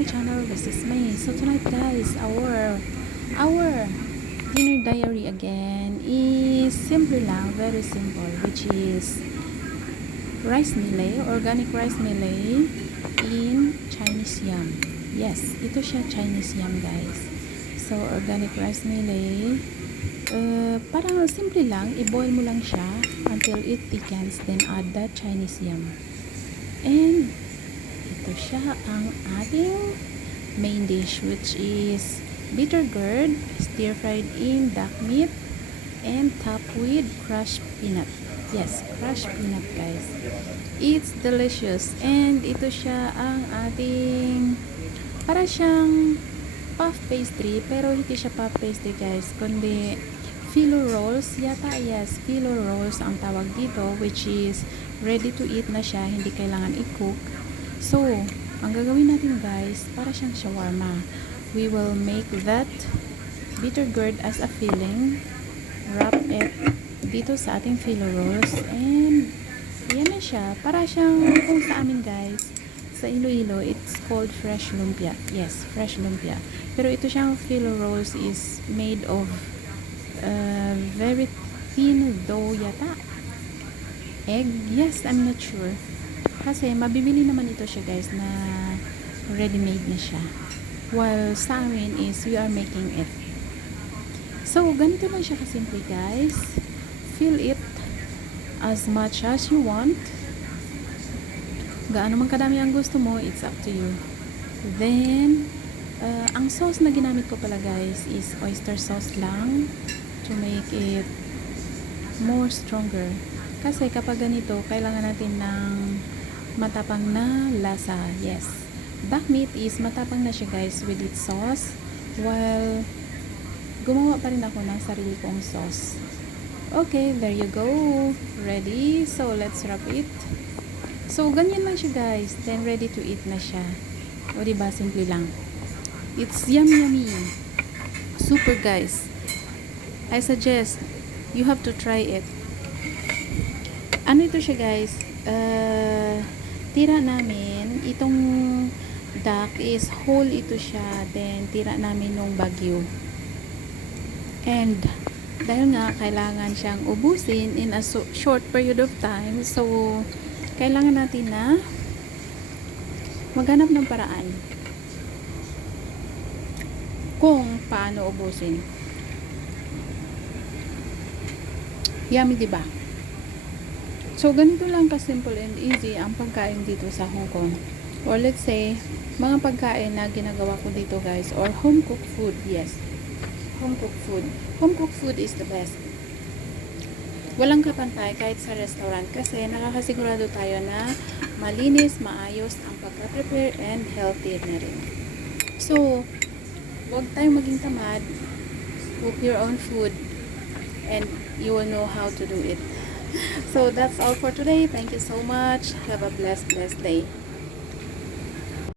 my channel. This is May. So tonight guys, our dinner diary again is simple lang, very simple, which is rice mealy, organic rice mealy in Chinese yam. Yes, ito siya Chinese yam guys. So organic rice mealy, parang simple lang, i-boil mo lang siya until it thickens, then add the Chinese yam. And ito siya ang ating main dish, which is bitter gourd stir fried in duck meat and topped with crushed peanut. Yes, crushed peanut guys. It's delicious. And ito siya ang ating para siyang puff pastry, pero hindi siya puff pastry guys, kundi filo rolls yata. Yes, filo rolls ang tawag dito, which is ready to eat na siya, hindi kailangan i-cook. So, ang gagawin natin guys, para siyang shawarma. We will make that bitter gourd as a filling, wrap it dito sa ating filo rolls, and yan na siya. Para siyang kung sa amin guys, sa Iloilo, it's called fresh lumpia. Yes, fresh lumpia. Pero ito siyang filo rolls is made of very thin dough yata. Egg? Yes, I'm not sure. Kasi mabibili naman ito siya guys na ready-made na siya. While sa amin is we are making it. So, ganito lang siya kasimple guys. Fill it as much as you want. Gaano man kadami ang gusto mo, it's up to you. Then, ang sauce na ginamit ko pala guys is oyster sauce lang to make it more stronger. Kasi kapag ganito, kailangan natin ng matapang na lasa. Yes, duck meat is matapang na siya guys with its sauce, while gumawa pa rin ako ng sarili kong sauce. Okay, there you go, ready. So let's wrap it. So ganyan lang siya guys, then ready to eat na siya. O diba, simple lang. It's yummy, super guys. I suggest you have to try it. Ano ito siya guys, tira namin itong duck is whole ito siya, then tira namin nung bagyo, and dahil nga kailangan siyang ubusin in a short period of time, so kailangan natin na maghanap ng paraan kung paano ubusin. Yummy diba? So, ganito lang ka-simple and easy ang pagkain dito sa Hong Kong. Or let's say, mga pagkain na ginagawa ko dito guys, or home-cooked food. Yes, home-cooked food. Home-cooked food is the best. Walang kapantay kahit sa restaurant, kasi nakakasigurado tayo na malinis, maayos ang pagka-prepare, and healthy na rin. So, huwag tayong maging tamad. Cook your own food and you will know how to do it. So that's all for today. Thank you so much. Have a blessed day.